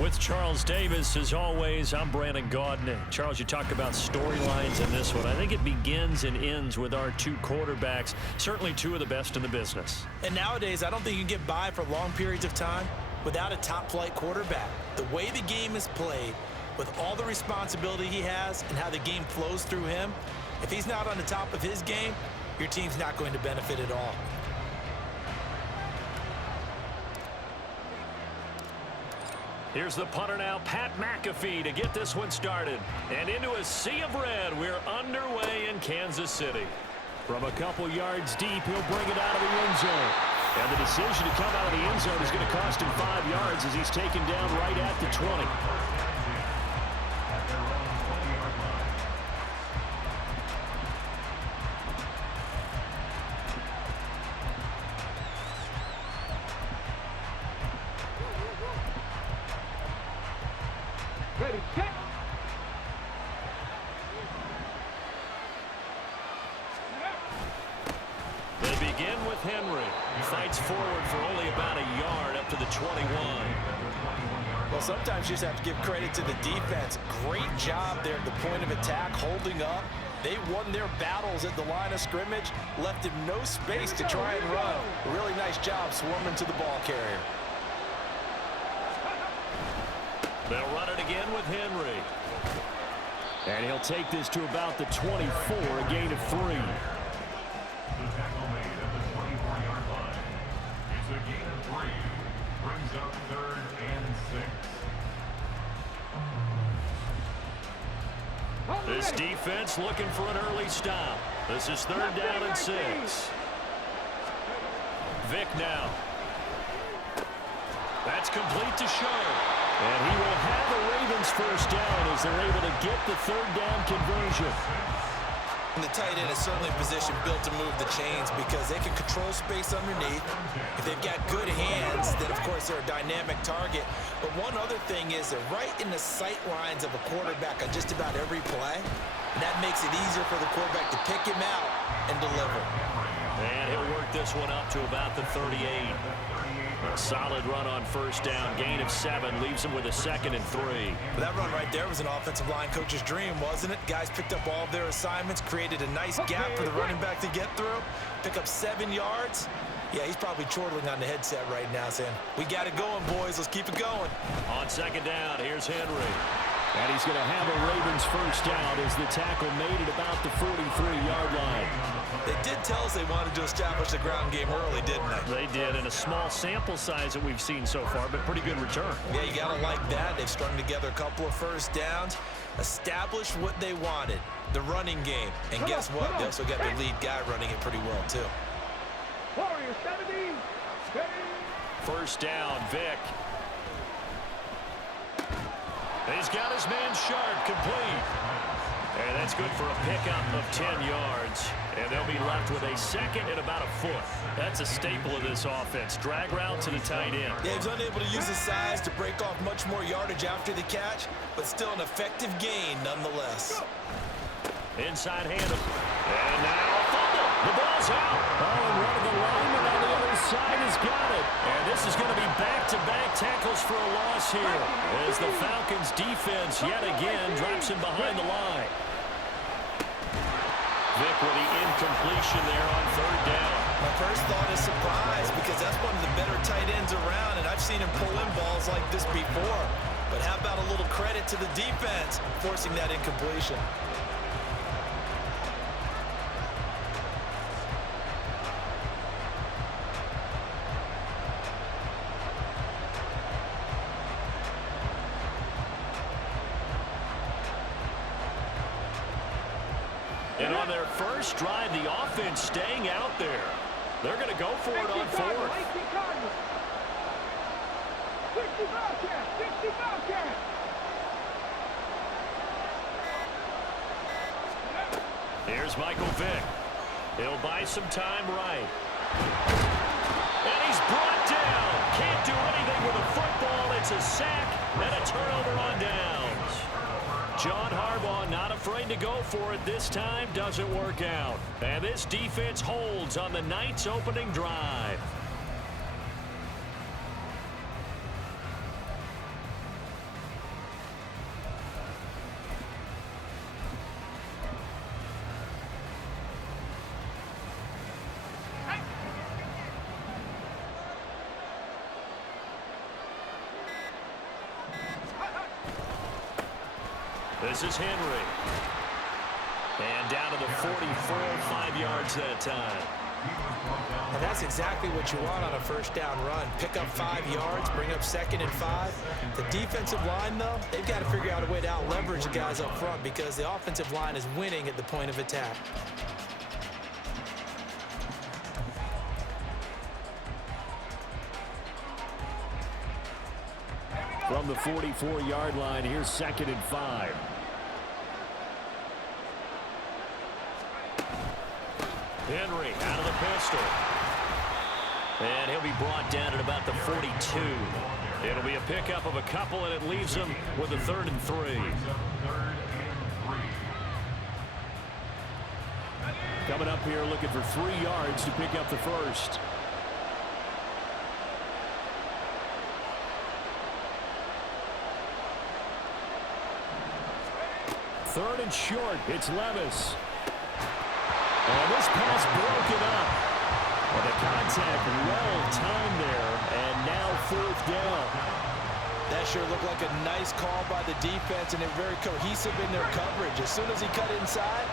With Charles Davis, as always, I'm Brandon Gaudin. Charles, you talk about storylines in this one. I think it begins and ends with our two quarterbacks, certainly two of the best in the business. And nowadays, I don't think you can get by for long periods of time without a top-flight quarterback. The way the game is played, with all the responsibility he has and how the game flows through him, if he's not on the top of his game, your team's not going to benefit at all. Here's the punter now, Pat McAfee, to get this one started. And into a sea of red, we're underway in Kansas City. From a couple yards deep, he'll bring it out of the end zone. And the decision to come out of the end zone is going to cost him 5 yards as he's taken down right at the 20. Ready, set. They begin with Henry. He fights forward for only about a yard up to the 21. Well, sometimes you just have to give credit to the defense. Great job there at the point of attack, holding up. They won their battles at the line of scrimmage, left him no space to try and run. A really nice job swarming to the ball carrier. They'll run it again with Henry. And he'll take this to about the 24, a gain of 3. The tackle made at the 24-yard line. It's a gain of 3. Brings up 3rd and 6. This defense looking for an early stop. This is 3rd down and 6. Vick now. That's complete to Sharp. And he will have the Ravens first down as they're able to get the 3rd down conversion. And the tight end is certainly a position built to move the chains because they can control space underneath. If they've got good hands, then of course they're a dynamic target. But one other thing is they're right in the sight lines of a quarterback on just about every play. And that makes it easier for the quarterback to pick him out and deliver. And he'll work this one up to about the 38. A solid run on first down. Gain of 7 leaves him with a 2nd and 3. That run right there was an offensive line coach's dream, wasn't it? Guys picked up all of their assignments, created a nice gap for the running back to get through, pick up 7 yards. Yeah, he's probably chortling on the headset right now saying, we got it going, boys. Let's keep it going. On 2nd down, here's Henry. And he's going to have a Ravens first down as the tackle made it about the 43-yard line. They did tell us they wanted to establish the ground game early, didn't they? They did, in a small sample size that we've seen so far, but pretty good return. Yeah, you got to like that. They've strung together a couple of first downs, established what they wanted, the running game. And guess what? They also got their lead guy running it pretty well, too. Warrior 17. First down, Vick. He's got his man Sharp complete. And that's good for a pickup of 10 yards. And they'll be left with a 2nd and about a 4th. That's a staple of this offense. Drag route to the tight end. Yeah, he's unable to use his size to break off much more yardage after the catch, but still an effective gain nonetheless. Inside handoff. And now a fumble. The ball's out. Oh, and one of the linemen on the other side has got it. And this is going to be back-to-back tackles for a loss here as the Falcons defense yet again drops him behind the line. Vick with the incompletion there on 3rd down. My first thought is surprise because that's one of the better tight ends around, and I've seen him pull in balls like this before. But how about a little credit to the defense forcing that incompletion? And on their first drive, the offense staying out there. They're going to go for it on 4th. 60 Bobcats, 60 Bobcats. Here's Michael Vick. He'll buy some time right. And he's brought down. Can't do anything with a football. It's a sack and a turnover on downs. John Harbaugh not afraid to go for it this time. Doesn't work out. And this defense holds on the night's opening drive. This is Henry. And down to the 44, 5 yards that time. And that's exactly what you want on a first down run. Pick up 5 yards, bring up 2nd and 5. The defensive line, though, they've got to figure out a way to out-leverage the guys up front because the offensive line is winning at the point of attack. From the 44-yard line, here's 2nd and 5. Henry out of the pistol. And he'll be brought down at about the 42. It'll be a pickup of a couple, and it leaves him with a 3rd and 3. Coming up here looking for 3 yards to pick up the first. Third and short. It's Levis. And this pass broken up. But the contact well timed there. And now 4th down. That sure looked like a nice call by the defense, and they're very cohesive in their coverage. As soon as he cut inside,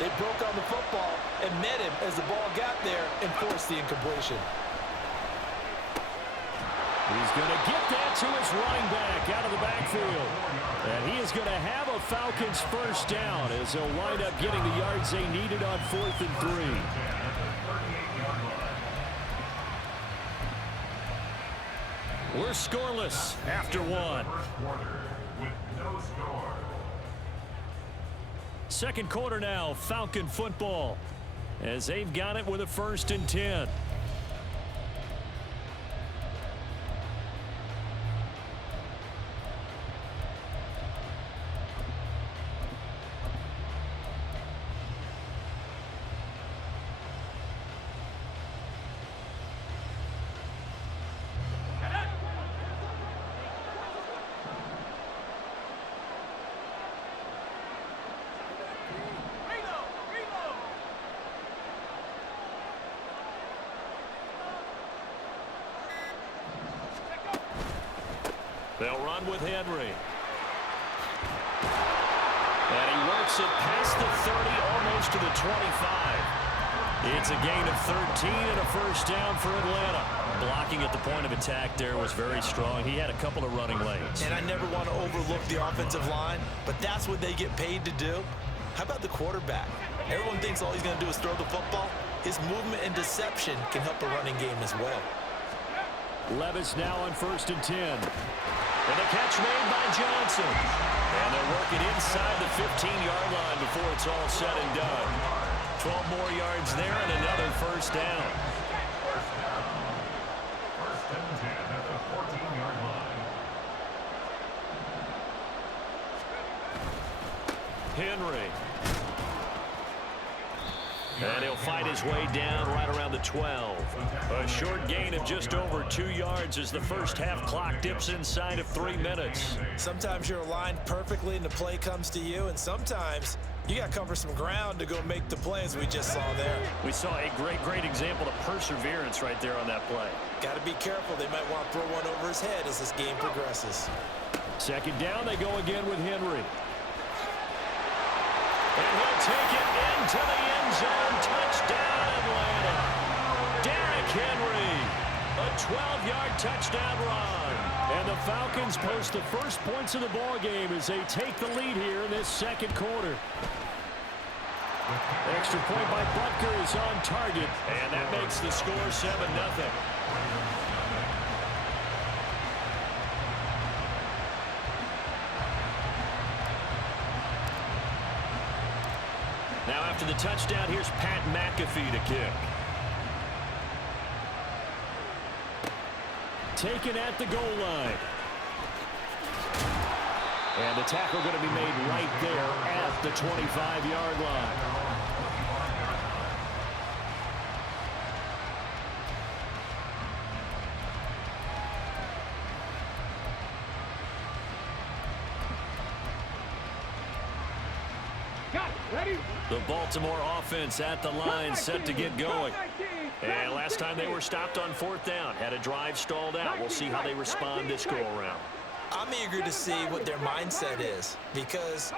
they broke on the football and met him as the ball got there and forced the incompletion. He's going to get that to his running back out of the backfield. And he is going to have a Falcons first down as they'll wind up getting the yards they needed on 4th and 3. We're scoreless after 1. Second quarter now, Falcon football, as they've got it with a 1st and 10. They'll run with Henry. And he works it past the 30, almost to the 25. It's a gain of 13 and a first down for Atlanta. Blocking at the point of attack there was very strong. He had a couple of running lanes. And I never want to overlook the offensive line, but that's what they get paid to do. How about the quarterback? Everyone thinks all he's going to do is throw the football. His movement and deception can help the running game as well. Levis now on 1st and 10. And a catch made by Johnson. And they'll work it inside the 15-yard line before it's all said and done. 12 more yards there and another first down. First and 10 at the 14-yard line. Henry. And he'll fight his way down right around the 12. A short gain of just over 2 yards as the first half clock dips inside of 3 minutes. Sometimes you're aligned perfectly and the play comes to you, and sometimes you got to cover some ground to go make the play as we just saw there. We saw a great example of perseverance right there on that play. Got to be careful. They might want to throw one over his head as this game progresses. Second down, they go again with Henry. And he'll take it into the end zone. Touchdown, Atlanta. Derrick Henry. A 12-yard touchdown run. And the Falcons post the first points of the ball game as they take the lead here in this second quarter. Extra point by Butker is on target. And that makes the score 7-0. Now after the touchdown, here's Pat McAfee to kick. Taken at the goal line. And the tackle going to be made right there at the 25-yard line. The Baltimore offense at the line, set to get going. And last time they were stopped on 4th down, had a drive stalled out. We'll see how they respond this go-around. I'm eager to see what their mindset is, because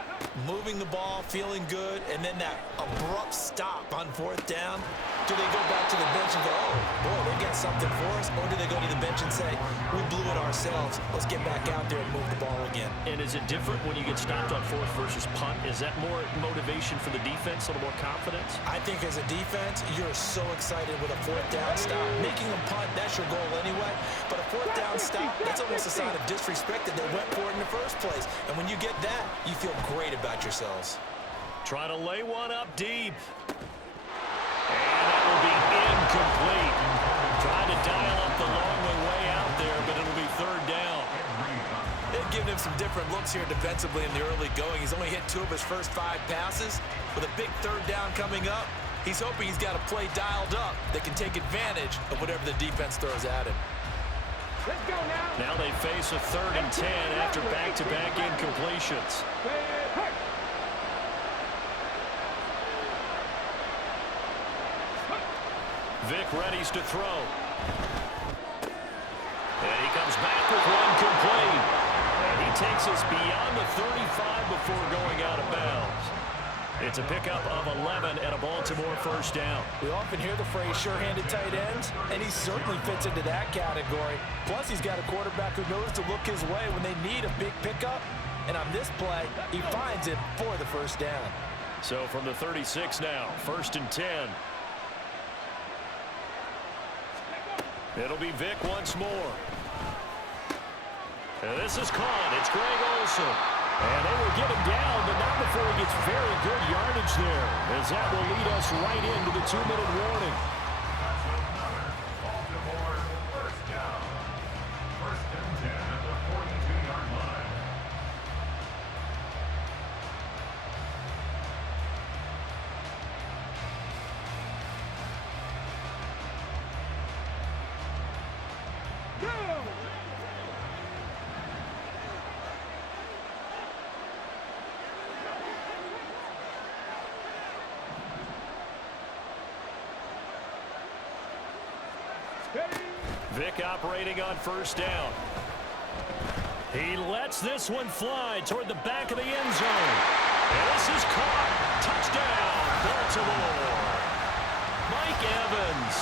moving the ball, feeling good, and then that abrupt stop on 4th down, do they go back to the bench and go, oh, boy, they got something for us? Or do they go to the bench and say, we blew it ourselves, let's get back out there and move the ball again? And is it different when you get stopped on 4th versus punt? Is that more motivation for the defense, a little more confidence? I think as a defense, you're so excited with a 4th down stop. Making a punt, that's your goal anyway. But a 4th down stop, that's almost a sign of disrespect that they went for it in the first place. And when you get that, you feel great about yourselves. Trying to lay one up deep. And that will be incomplete. Trying to dial up the long way out there, but it'll be 3rd down. They've given him some different looks here defensively in the early going. He's only hit 2 of his first 5 passes. With a big 3rd down coming up, he's hoping he's got a play dialed up that can take advantage of whatever the defense throws at him. Let's go now. Now they face a 3rd and 10 after back-to-back incompletions. Vic readies to throw. And he comes back with one complete. And he takes us beyond the 35 before going out of bounds. It's a pickup of 11 and a Baltimore 1st down. We often hear the phrase sure-handed tight ends, and he certainly fits into that category. Plus, he's got a quarterback who knows to look his way when they need a big pickup. And on this play, he finds it for the 1st down. So from the 36 now, 1st and 10. It'll be Vic once more. And this is caught. It's Greg Olsen. And they will get him down, but not before he gets very good yardage there, as that will lead us right into the 2-minute warning. Baltimore 1st down. 1st and 10 at the 42-yard line. Vic operating on 1st down. He lets this one fly toward the back of the end zone. And this is caught. Touchdown, Baltimore. Mike Evans,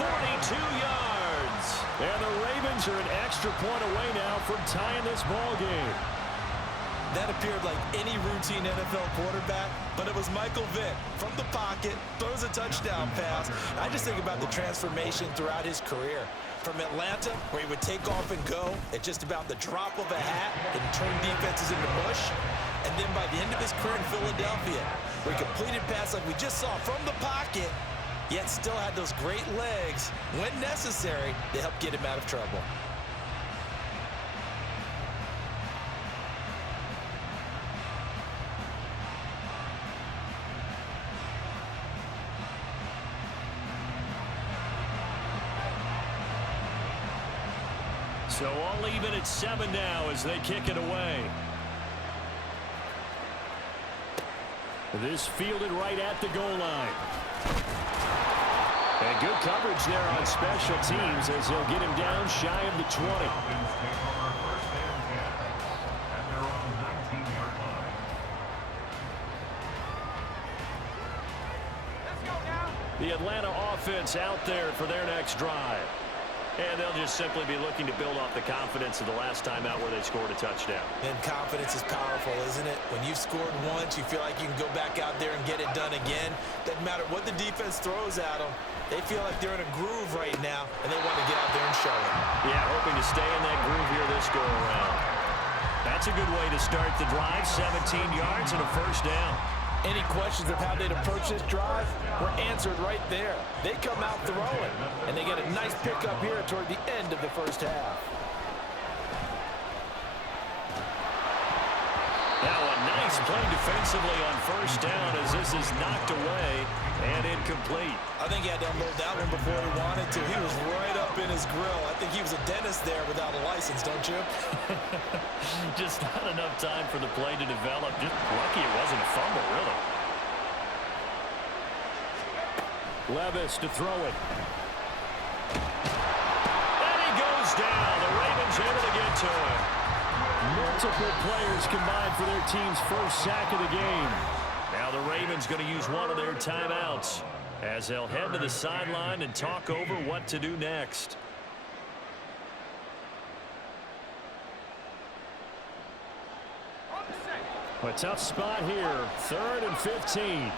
42 yards. And the Ravens are an extra point away now from tying this ball game. That appeared like any routine NFL quarterback, but it was Michael Vick from the pocket, throws a touchdown pass. I just think about the transformation throughout his career. From Atlanta, where he would take off and go at just about the drop of a hat and turn defenses into mush. And then by the end of his career in Philadelphia, where he completed passes like we just saw from the pocket, yet still had those great legs, when necessary, to help get him out of trouble. So all even at 7 now as they kick it away. This fielded right at the goal line. And good coverage there on special teams as they'll get him down shy of the 20. Dolphins take over 1st and 10 at their own 19-yard line. Let's go now. The Atlanta offense out there for their next drive. And they'll just simply be looking to build off the confidence of the last time out where they scored a touchdown. And confidence is powerful, isn't it? When you've scored once, you feel like you can go back out there and get it done again. Doesn't matter what the defense throws at them. They feel like they're in a groove right now, and they want to get out there and show it. Yeah, hoping to stay in that groove here this go-around. That's a good way to start the drive. 17 yards and a 1st down. Any questions of how they'd approach this drive were answered right there. They come out throwing, and they get a nice pickup here toward the end of the 1st half. Now a nice play defensively on 1st down as this is knocked away and incomplete. I think he had to unload that one before he wanted to. He was right up in his grill. I think he was a dentist there without a license, don't you? Just not enough time for the play to develop. Just lucky it wasn't a fumble, really. Levis to throw it. And he goes down. The Ravens able to get to him. Multiple players combined for their team's first sack of the game. Now the Ravens going to use one of their timeouts as they'll head to the sideline and talk over what to do next. A tough spot here. 3rd and 15.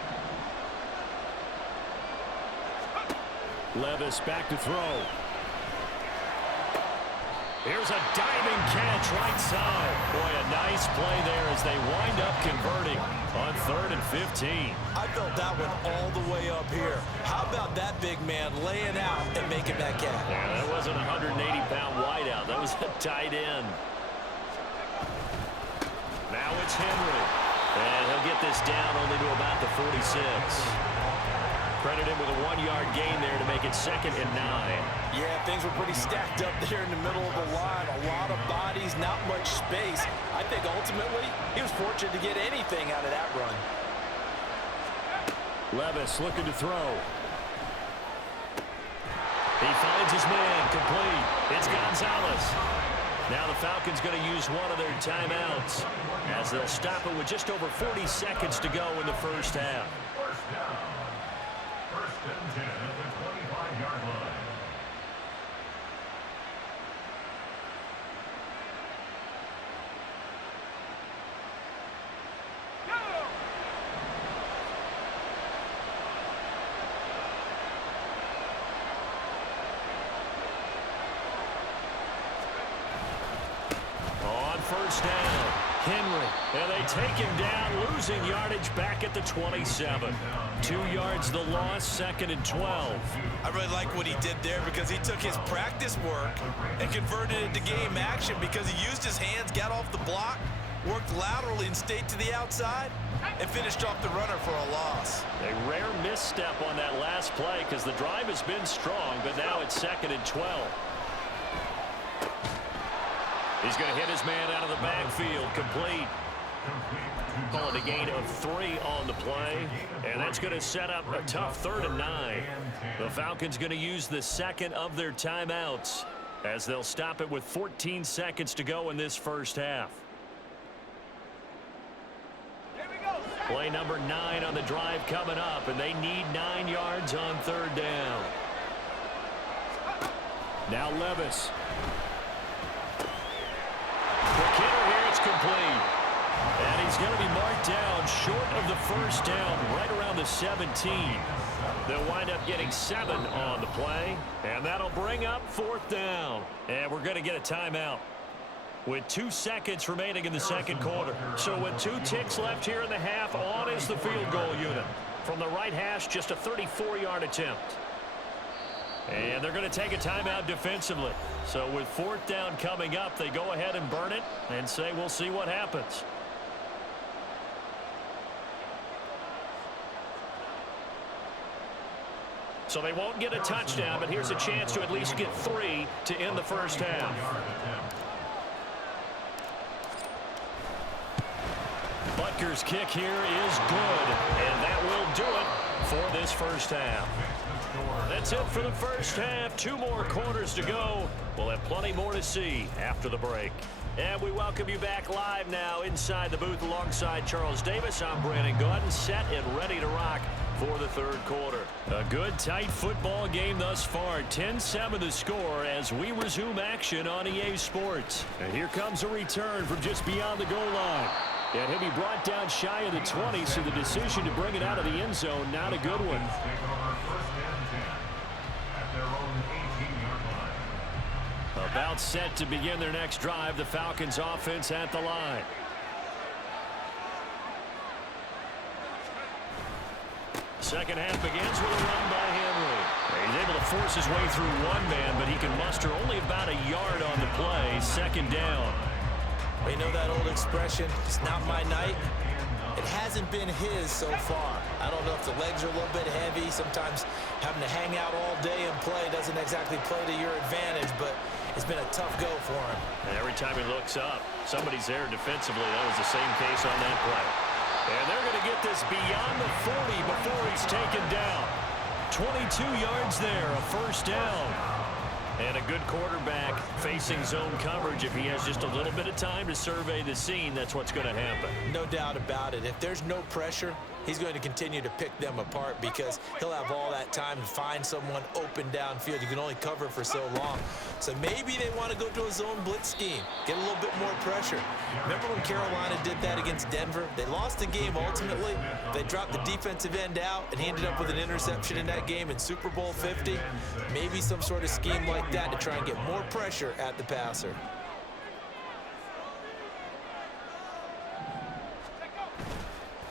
Levis back to throw. Here's a diving catch right side. Boy, a nice play there as they wind up converting on 3rd and 15. I felt that one all the way up here. How about that big man laying out and making that catch? Yeah, that wasn't a 180-pound wideout. That was a tight end. Now it's Henry. And he'll get this down only to about the 46. Credit him with a 1-yard gain there to make it 2nd and 9. Yeah, things were pretty stacked up there in the middle of the line. A lot of bodies, not much space. I think ultimately he was fortunate to get anything out of that run. Levis looking to throw. He finds his man, complete. It's Gonzalez. Now the Falcons going to use one of their timeouts as they'll stop it with just over 40 seconds to go in the first half. First down. 1st and 10 at the 25-yard line. First down, Henry, and they take him down, losing yardage back at the 27. 2 yards the loss, 2nd and 12. I really like what he did there because he took his practice work and converted it to game action because he used his hands, got off the block, worked laterally and stayed to the outside, and finished off the runner for a loss. A rare misstep on that last play because the drive has been strong, but now it's 2nd and 12. He's going to hit his man out of the backfield, complete. Call it a gain of 3 on the play, and that's going to set up a tough 3rd and 9. The Falcons going to use the 2nd of their timeouts as they'll stop it with 14 seconds to go in this first half. Play number 9 on the drive coming up, and they need 9 yards on 3rd down. Now Levis. Quick hitter here, it's complete. And he's going to be marked down short of the first down, right around the 17. They'll wind up getting 7 on the play, and that'll bring up 4th down. And we're going to get a timeout with 2 seconds remaining in the 2nd quarter. So with 2 ticks left here in the half, on is the field goal unit. From the right hash, just a 34-yard attempt. And they're going to take a timeout defensively. So with 4th down coming up, they go ahead and burn it and say we'll see what happens. So they won't get a touchdown, but here's a chance to at least get 3 to end the first half. Butker's kick here is good, and that will do it for this first half. That's it for the first half. 2 more quarters to go. We'll have plenty more to see after the break. And we welcome you back live now inside the booth alongside Charles Davis. I'm Brandon Gaudin, set and ready to rock for the 3rd quarter. A good, tight football game thus far. 10-7 the score as we resume action on EA Sports. And here comes a return from just beyond the goal line. And he'll be brought down shy of the 20, so the decision to bring it out of the end zone, not a good one. About set to begin their next drive, the Falcons offense at the line. Second half begins with a run by Henry. He's able to force his way through 1 man, but he can muster only about a yard on the play. 2nd down. You know that old expression, it's not my night? It hasn't been his so far. I don't know if the legs are a little bit heavy. Sometimes having to hang out all day and play doesn't exactly play to your advantage, but it's been a tough go for him. And every time he looks up, somebody's there defensively. That was the same case on that play. And they're going to get this beyond the 40 before he's taken down. 22 yards there, a first down. And a good quarterback facing zone coverage. If he has just a little bit of time to survey the scene, that's what's going to happen. No doubt about it. If there's no pressure, he's going to continue to pick them apart because he'll have all that time to find someone open downfield. You can only cover for so long. So maybe they want to go to a zone blitz scheme, get a little bit more pressure. Remember when Carolina did that against Denver? They lost the game ultimately. They dropped the defensive end out, and he ended up with an interception in that game in Super Bowl 50. Maybe some sort of scheme like that to try and get more pressure at the passer.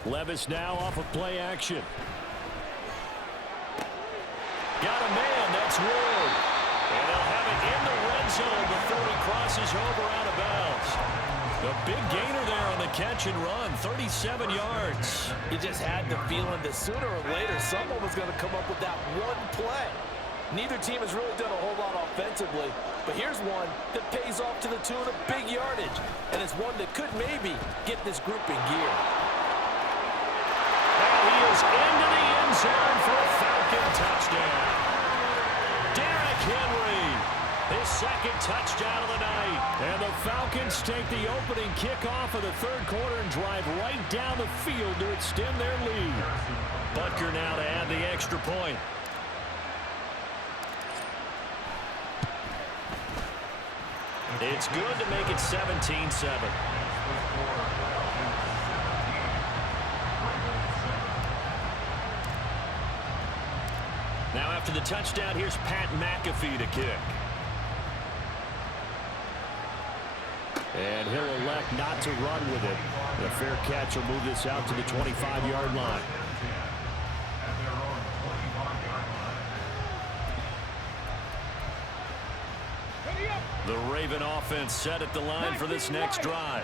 Levis now off of play action. Got a man, that's Ward. And they'll have it in the red zone before he crosses over out of bounds. A big gainer there on the catch and run, 37 yards. You just had the feeling that sooner or later someone was going to come up with that one play. Neither team has really done a whole lot offensively, but here's one that pays off to the tune of big yardage, and it's one that could maybe get this group in gear. And he is into the end zone for a Falcon touchdown. Derrick Henry, his second touchdown of the night. And the Falcons take the opening kickoff of the third quarter and drive right down the field to extend their lead. Butker now to add the extra point. It's good to make it 17-7. Now after the touchdown, here's Pat McAfee to kick. And he'll elect not to run with it. The fair catch will move this out to the 25-yard line. The Raven offense set at the line for this next drive.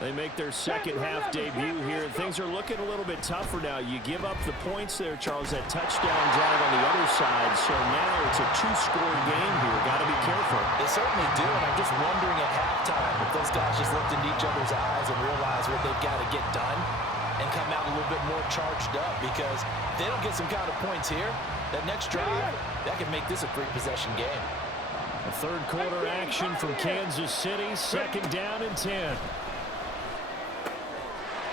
They make their second half debut here. Things are looking a little bit tougher now. You give up the points there, Charles, that touchdown drive on the other side. So now it's a two-score game here. Got to be careful. They certainly do, and I'm just wondering at halftime if those guys just looked into each other's eyes and realize what they've got to get done and come out a little bit more charged up, because if they don't get some kind of points here, that next drive, that could make this a three-possession game. A third quarter action from Kansas City. Second down and 10.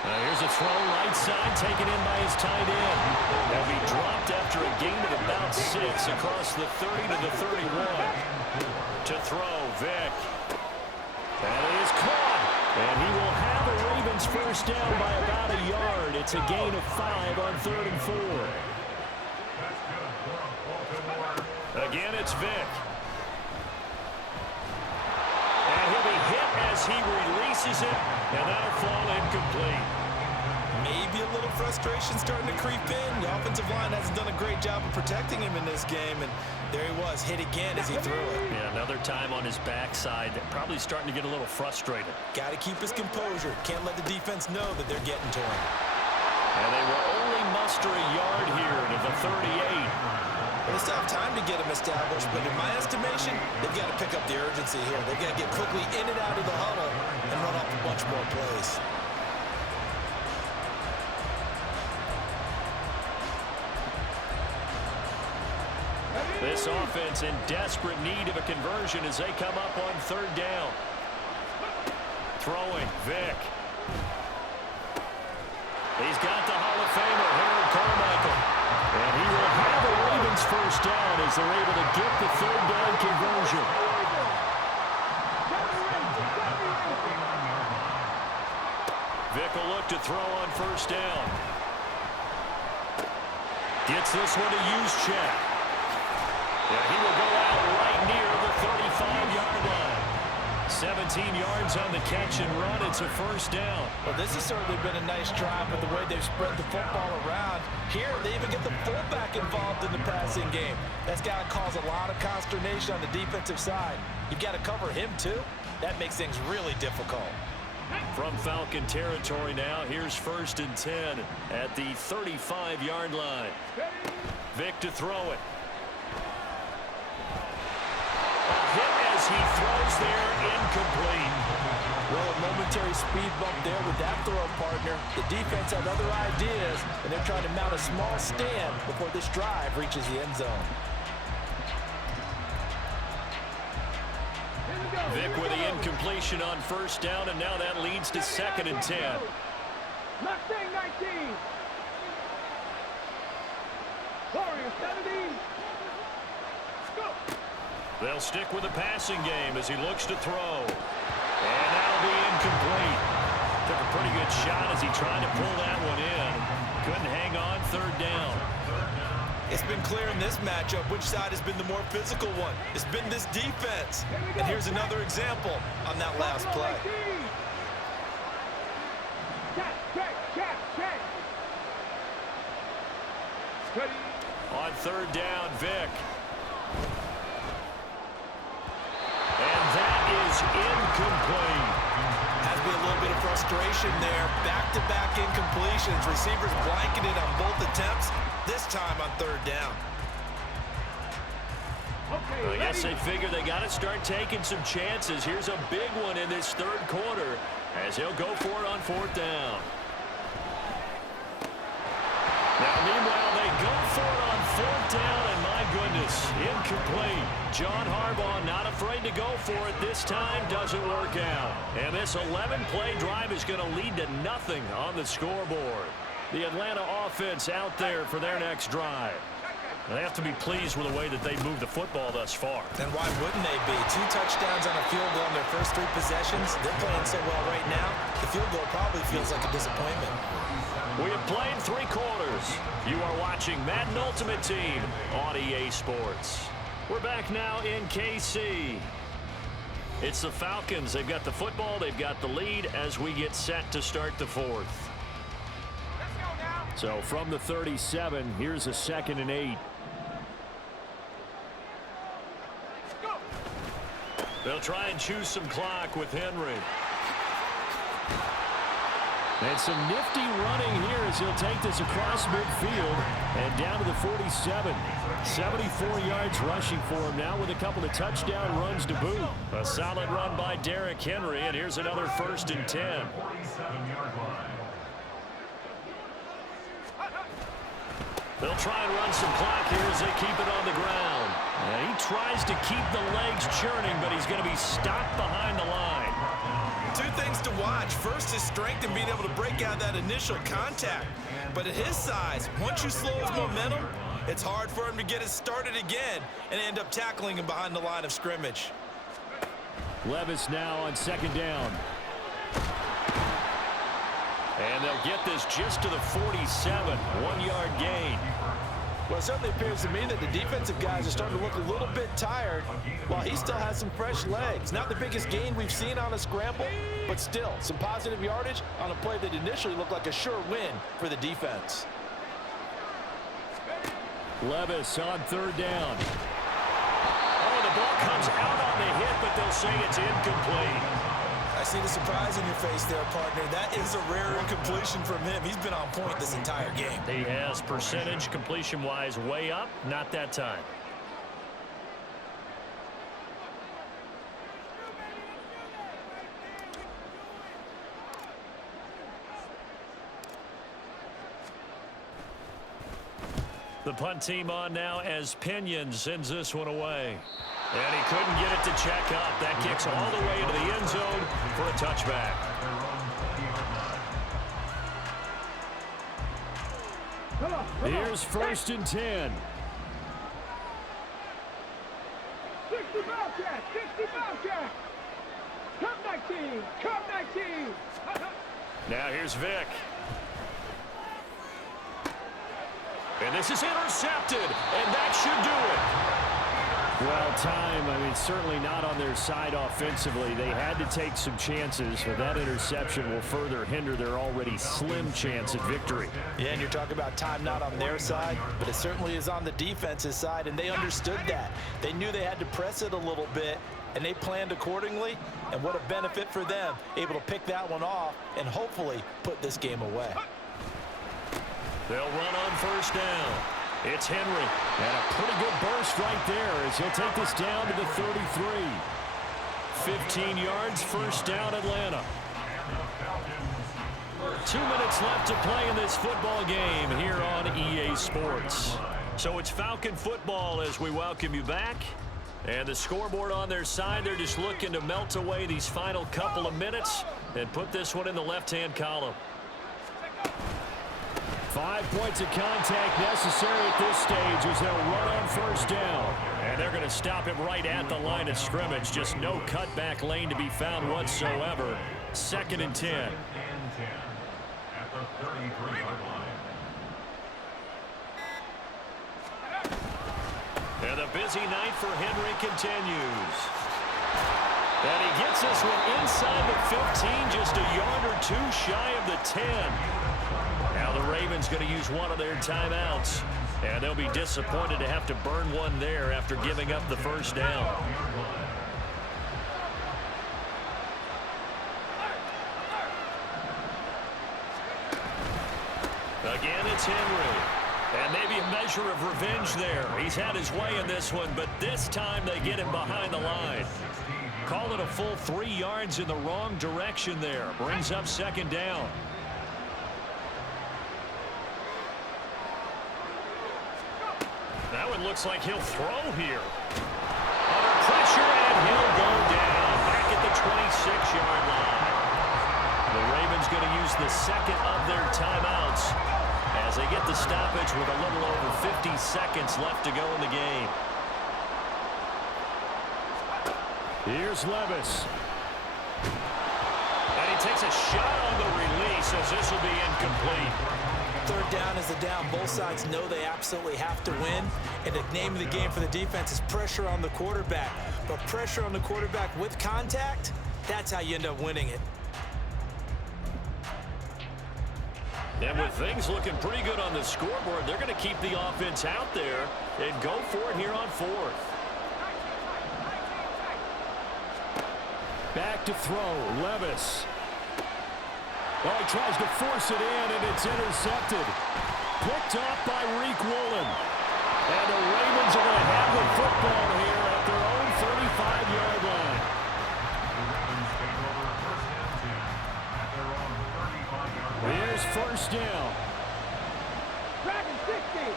Here's a throw right side, taken in by his tight end. He'll be dropped after a gain of about 6 across the 30 to the 31. To throw, Vick. That is caught. And he will have a Ravens first down by about a yard. It's a gain of 5 on 3rd and 4. Again, it's Vick. And he'll be hit as he releases it, and that'll fall incomplete. Maybe a little frustration starting to creep in. The offensive line hasn't done a great job of protecting him in this game, and there he was, hit again as he threw it. Yeah, another time on his backside, probably starting to get a little frustrated. Got to keep his composure. Can't let the defense know that they're getting to him. And they will only muster a yard here to the 38. They still have time to get him established, but in my estimation, they've got to pick up the urgency here. They've got to get quickly in and out of the huddle and run off a bunch more plays. This offense in desperate need of a conversion as they come up on 3rd down. Throwing, Vick. He's got the Hall of Famer, Harold Carmichael. And he will have the Ravens first down as they're able to get the 3rd down conversion. Vick will look to throw on 1st down. Gets this one to Juszczyk. Yeah, he will go out right near the 35-yard line. 17 yards on the catch and run. It's a first down. Well, this has certainly been a nice drive with the way they've spread the football around. Here, they even get the fullback involved in the passing game. That's got to cause a lot of consternation on the defensive side. You've got to cover him, too. That makes things really difficult. From Falcon territory now, here's 1st and 10 at the 35-yard line. Vick to throw it. A hit as he throws there, incomplete. Well, a momentary speed bump there with that throw partner. The defense had other ideas, and they're trying to mount a small stand before this drive reaches the end zone. Vic with the incompletion on first down, and now that leads to 2nd and 10. Mustang 19. Warrior 17. Go. They'll stick with the passing game as he looks to throw. And that'll be incomplete. Took a pretty good shot as he tried to pull that one in. Couldn't hang on 3rd down. It's been clear in this matchup which side has been the more physical one. It's been this defense. And here's another example on that last play. On 3rd down, Vic. And that is incomplete. Has to be a little bit of frustration there. Back-to-back incompletions. Receivers blanketed on both attempts. This time on 3rd down. I guess they figure they got to start taking some chances. Here's a big one in this 3rd quarter as he'll go for it on 4th down. Now, meanwhile, they go for it on 4th down, and my goodness, incomplete. John Harbaugh not afraid to go for it this time. Doesn't work out. And this 11-play drive is going to lead to nothing on the scoreboard. The Atlanta offense out there for their next drive. They have to be pleased with the way that they moved the football thus far. And why wouldn't they be? 2 touchdowns on a field goal in their first 3 possessions. They're playing so well right now, the field goal probably feels like a disappointment. We have played 3 quarters. You are watching Madden Ultimate Team on EA Sports. We're back now in KC. It's the Falcons. They've got the football. They've got the lead as we get set to start the 4th. So from the 37, here's a 2nd and 8. They'll try and choose some clock with Henry. And some nifty running here as he'll take this across midfield and down to the 47. 74 yards rushing for him now with a couple of touchdown runs to boot. A solid run by Derrick Henry, and here's another 1st and 10. They'll try and run some clock here as they keep it on the ground. And he tries to keep the legs churning, but he's going to be stopped behind the line. 2 things to watch. First, his strength and being able to break out that initial contact. But at his size, once you slow his momentum, it's hard for him to get it started again and end up tackling him behind the line of scrimmage. Levis now on 2nd down. And they'll get this just to the 47. 1-yard gain. Well, it certainly appears to me that the defensive guys are starting to look a little bit tired while he still has some fresh legs. Not the biggest gain we've seen on a scramble, but still some positive yardage on a play that initially looked like a sure win for the defense. Levis on 3rd down. Oh, the ball comes out on the hit, but they'll say it's incomplete. I see the surprise in your face there, partner. That is a rare incompletion from him. He's been on point this entire game. He has percentage completion-wise way up. Not that time. The punt team on now as Pinion sends this one away. And he couldn't get it to check up. That kicks all the way into the end zone for a touchback. Here's 1st and 10. 60 Bobcat, 60 Bobcat. Come 19, come 19. Now here's Vic. And this is intercepted, and that should do it. Well, time, certainly not on their side offensively. They had to take some chances, but that interception will further hinder their already slim chance at victory. Yeah, and you're talking about time not on their side, but it certainly is on the defense's side, and they understood that. They knew they had to press it a little bit, and they planned accordingly, and what a benefit for them, able to pick that one off and hopefully put this game away. They'll run on 1st down. It's Henry, and a pretty good burst right there as he'll take this down to the 33. 15 yards, 1st down, Atlanta. 2 minutes left to play in this football game here on EA Sports. So it's Falcon football as we welcome you back. And the scoreboard on their side, they're just looking to melt away these final couple of minutes and put this one in the left-hand column. 5 points of contact necessary at this stage as they'll run on first down. And they're going to stop it right at the line of scrimmage. Just no cutback lane to be found whatsoever. 2nd and 10. At the 33-yard line. And the busy night for Henry continues. And he gets this one inside the 15, just a yard or two shy of the 10. Now the Ravens going to use one of their timeouts. And they'll be disappointed to have to burn one there after giving up the first down. Again, it's Henry. And maybe a measure of revenge there. He's had his way in this one, but this time they get him behind the line. Call it a full 3 yards in the wrong direction there. Brings up 2nd down. That one looks like he'll throw here. Under pressure, and he'll go down back at the 26-yard line. The Ravens going to use the 2nd of their timeouts as they get the stoppage with a little over 50 seconds left to go in the game. Here's Levis. And he takes a shot on the release as this will be incomplete. 3rd down is the down. Both sides know they absolutely have to win. And the name of the game for the defense is pressure on the quarterback. But pressure on the quarterback with contact, that's how you end up winning it. And with things looking pretty good on the scoreboard, they're going to keep the offense out there and go for it here on 4th. Back to throw, Levis. Oh, he tries to force it in, and it's intercepted. Picked off by Reek Woolen. And the Ravens are going to have the football here at their own 35-yard line. Here's first down. Dragon 60.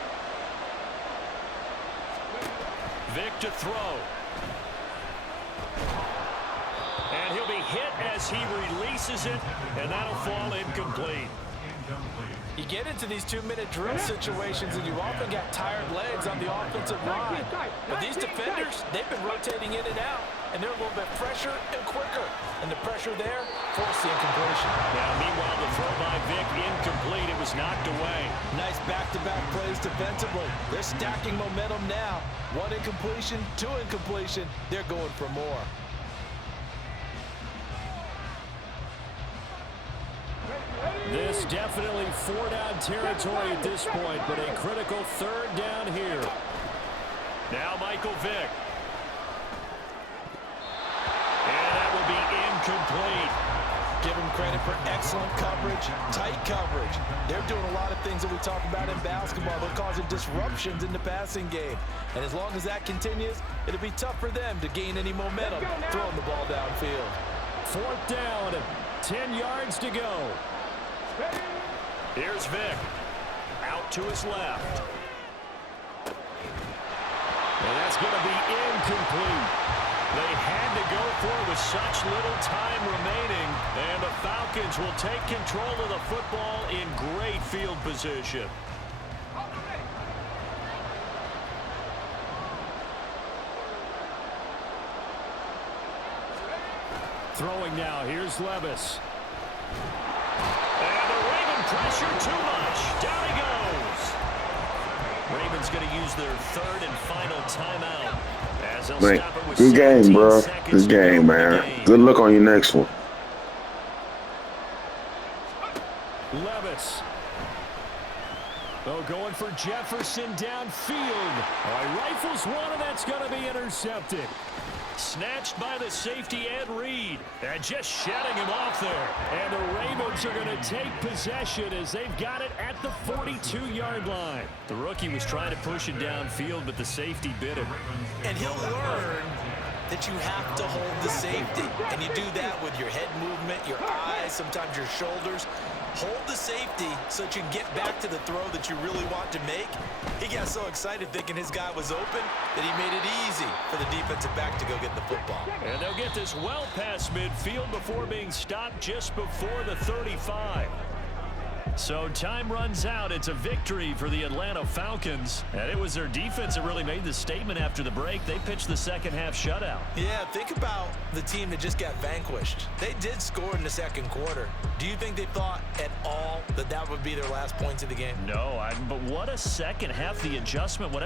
Vic to throw. And he'll be hit as he releases it, and that'll fall incomplete. You get into these 2-minute drill situations, and you often got tired legs on the offensive line. But these defenders, they've been rotating in and out, and they're a little bit fresher and quicker. And the pressure there forced the incompletion. Now, meanwhile, the throw by Vic incomplete. It was knocked away. Nice back-to-back plays defensively. They're stacking momentum now. 1 incompletion, 2 incompletion. They're going for more. This definitely 4-down territory at this point, but a critical 3rd down here. Now Michael Vick. And that will be incomplete. Give them credit for excellent coverage, tight coverage. They're doing a lot of things that we talk about in basketball. They're causing disruptions in the passing game. And as long as that continues, it'll be tough for them to gain any momentum throwing the ball downfield. 4th down and 10 yards to go. Here's Vic. Out to his left. And that's going to be incomplete. They had to go for it with such little time remaining. And the Falcons will take control of the football in great field position. Throwing now. Here's Levis. And the Raven pressure too much. Down he goes. Ravens going to use their 3rd and final timeout. As they'll stop it with good game, bro. Good game, man. Good luck on your next one. Levis. Oh, going for Jefferson downfield. Rifles one, and that's going to be intercepted. Snatched by the safety, Ed Reed. And just shutting him off there. And the Ravens are going to take possession as they've got it at the 42-yard line. The rookie was trying to push it downfield, but the safety bit him. And he'll learn that you have to hold the safety. And you do that with your head movement, your eyes, sometimes your shoulders. Hold the safety so that you can get back to the throw that you really want to make. He got so excited thinking his guy was open that he made it easy for the defensive back to go get the football. And they'll get this well past midfield before being stopped just before the 35. So time runs out. It's a victory for the Atlanta Falcons. And it was their defense that really made the statement after the break. They pitched the second half shutout. Yeah, think about the team that just got vanquished. They did score in the second quarter. Do you think they thought at all that that would be their last points of the game? No, but what a second half. The adjustment, whatever.